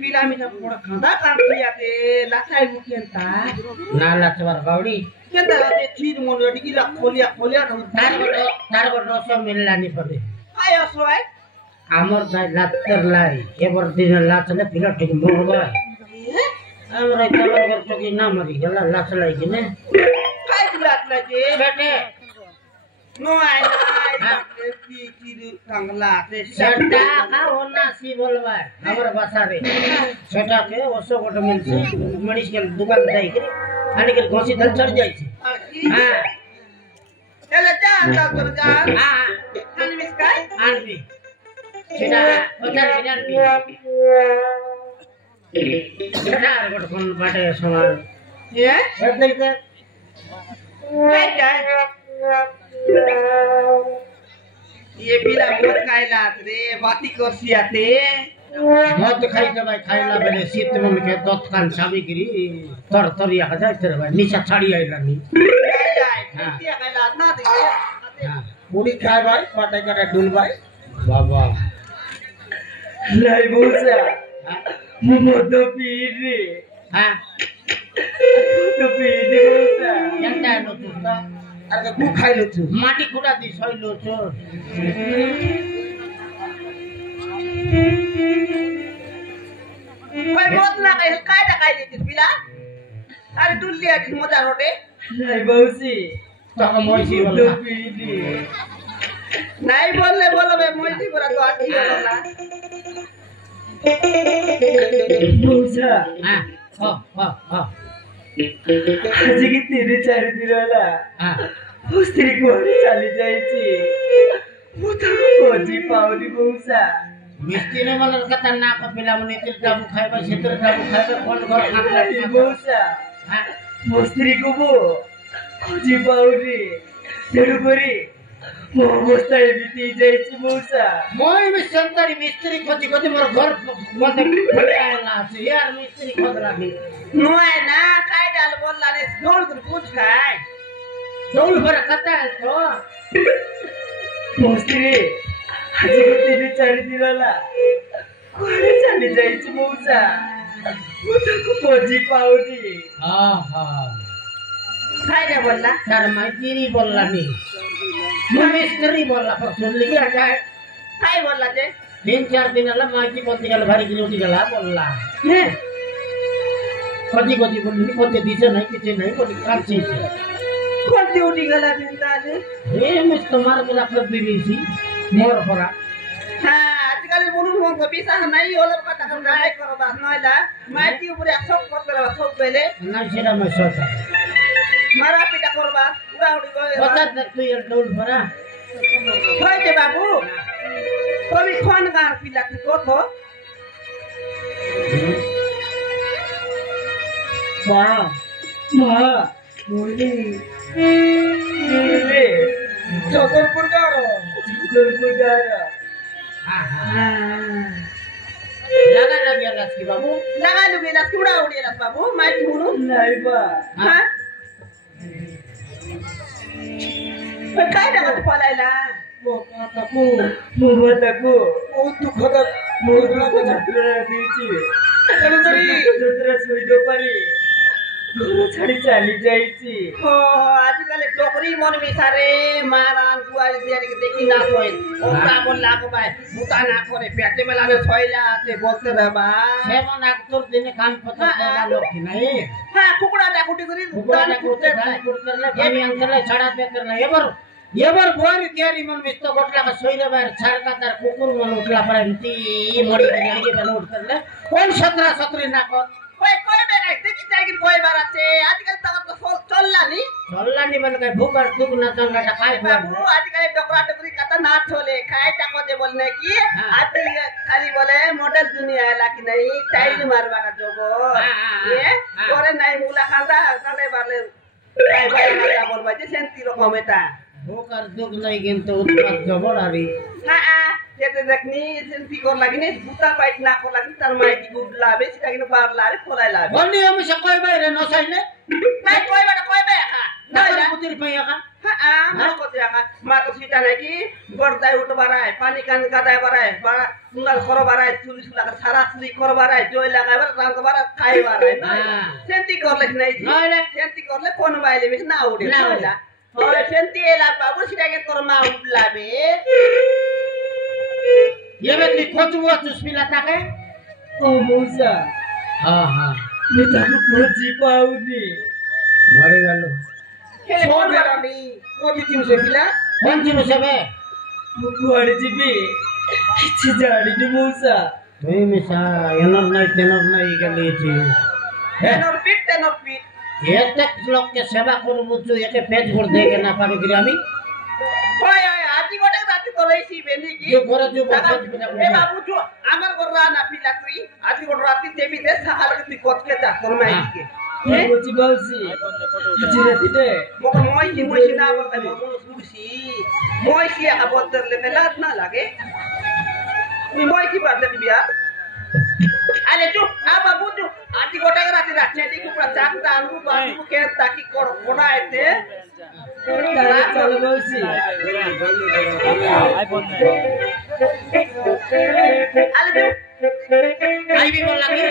पिला मी थोड़ा खादा काट लिया ते लाचाई मुकेंता ना लाचवार गावडी केंता ते चीज मोनडी इला खोलिया तार बटो सब मिललानी पड़े आयो सोय आमर दाई लातर लाई एबर दिन लाचले पिला ठीक मोरबा हमरा तबर करतो कि ना मरी गला लाच लाई किने काय लाच लागे बेटे नो आय ना की कंगला से सेटा का होना सी बोलबा हमर भाषा रे सेटा के ओसो गोट मिलसी मेडिकल दुकान जाई के आनी के घोसी दल चढ़ जाई छी हां चले जा अंदा कर जा हां आनमिस काय आनबी सेटा ओतर बिनानबी सेटा गोट कोन बाटे समान ये એટલે કે ये पिला मत खाइला रे बाती करसी आते मत खाई त भाई खाइला बेले शीत मन के दत कान छाबी गिरी तर तरिया का जाय तर भाई निचा छाड़ी आइला नी हां खाइला ना दे हां मुड़ी खाए भाई पाटे करे डुल भाई बाबा लाई बोसा मत पीरे हां तो पीरे बोसा ಎಂತಾ नो तू अरे गु खाइलो छु माटी खुटा दी सइलो छु भाई बहुत ना काय देतीस पिला अरे दुल्ली आती मजा रोटे नहीं बौसी तक मोइसी बोला नहीं बोलो बे मोइसी बोला तो आती होला बौसा हां हां आज की 3-4 दिन होला हां स्त्री कोणी चाली जायची मुताको कोजी पावली बौसा मिस्त्री ने मन कथा ना को पिला मने तिर डाबू खाइबा क्षेत्र डाबू खाइबा कोन घर खाना बौसा हां स्त्री को बो कोजी पावली तेडु करी मो मोस्ताई बिती जायची बौसा मोय में संतरी मिस्त्री खोजी खोजी मोर घर मते फटायला छ यार मिस्त्री खोज लागी नो है ना काय डाल बोलला रे ढोल कर पूछ काय डोल पर कथा है तो स्त्री आज की 3-4 दिन होला कोणी चाली जायची बौसा मुताको कोजी पावली हां हां काय रे बोलला सर मैत्री बोलला नी मिस्त्री बोलला पर सुन ली क्या काय काय बोलला ते 3-4 दिन ला माइती बोलती गला भारी गिलोटी गला बोलला हे खोजी खोजी बोलली कोणते दिसे नाही किचे नाही कोणी काची कोणती उठी गेला बिंदाले हे मिस तुम्हार मिला कर दिलीसी मोर परा हां आजकाल म्हणून मग पिसा नाही होला पता कर काय करो बा नयला माहिती उपरे सब पत्र सब पहले नाही सेरा मैं सोचा मारा पिटा करबा उड़ा उड़ी गए पता तू ये डोल परा होय ते बाबू कभी खोन गार पिला की कोथो माँ मोली चतुरपुर गारो हां हां लगा लगिया लस्की बाबू लगा लुगेला उड़ा उड़ेला बाबू माहिती म्हणून नाही बा हां काय टाकत पलायला मोबातको तू खदत मोदला झटला दीची तरी दुसरा सुईदो परी घर छाडी चाली जायची हो आजकल टोकरी मन मिसारे मारान कुआरी दियारी के देखी ना होय ओका बोलला को भाई मुता ना करे पेटे में लागे छोइला ते बोलते रहबा सेवन अक्टूबर दिन कान पता लगा लोग की नहीं हां कुकड़ा डाकुटी करी कुकड़ा कुटे खाने कुटरले पानी अंतरले छड़ा पे करले एबर बोरी तेरी मन मिस्तो गोटला का सोइले बार छड़का तार कुकुर मन उठला परंती मोड़ी के बन उठरले कौन 17 ना को कोई बेटा देखी जाएगी कोई बार आते आजकल तक तो चलला नी मन का भूख और दुख ना चलना का काय बाबू आजकल टोकरा टोकरी कता ना छोले खाए टाको दे बोलने की आते खाली बोले मॉडल दुनिया है लाकी नहीं टाइल मारवा का जोगो ये करे नहीं मुला खांदा करे बारले काय भाई ना बोलबा जे सेंती रो कमेटा भूख और दुख नहीं गिन तो उत्पाद जबड़ आरी हां येते देखनी सेंती कर लागिने बुता पाइट ना कर लागिन तर माइटी गुड लाबे सिकागिन बार लारे खोलाय लाबे बोलनी हम से कोई बारे न सही ने नहीं कोई बे Nakal putir pa ya ka? Mako siya ka. Mako sita na ki. Bordai ut baray. Pani kan kaday baray. Bara sungal koro baray. Sulis laga sarat suli koro baray. Joy laga bar rang baray. Kai baray. Senti korle nahi ji. Senti korle kon baile mis na ude. Na ude. Hoy senti ela babu sita ke kor ma udla be. Ye bet ni kotu wa tu spila ta ke? Oh Musa, minta aku kunci pau ni. Mari galu. Hele kon barani. Kodi tim se fila. Kon ti mo sebe? Aku ada jibi. Kici jadi ni Musa. Ei misa enor nai gali chi. Tenor pit. Etek lok ke seba koru butu eke page bor de ke na paru giri ami. Hoy aji gote rati koreisi beni ki. Ye gora ju ए बाबू जो आमर कर रहा ना पिला तुई आज को राती देवी दे सहाल के कोत के जा कर माई के Kunci bausi. Kici rati deh. मो मोई ना कर मो सुसी मोई सी आ बोतर ले मेलात ना लागे मी मोई की बात ले बिया अरे जो आ बाबू जो आज गोटे राती राती दी को प्रचार तानु बाबू के ताकि कोना आते Tarik calo bausi. अरे जो Ai bi bol lagi.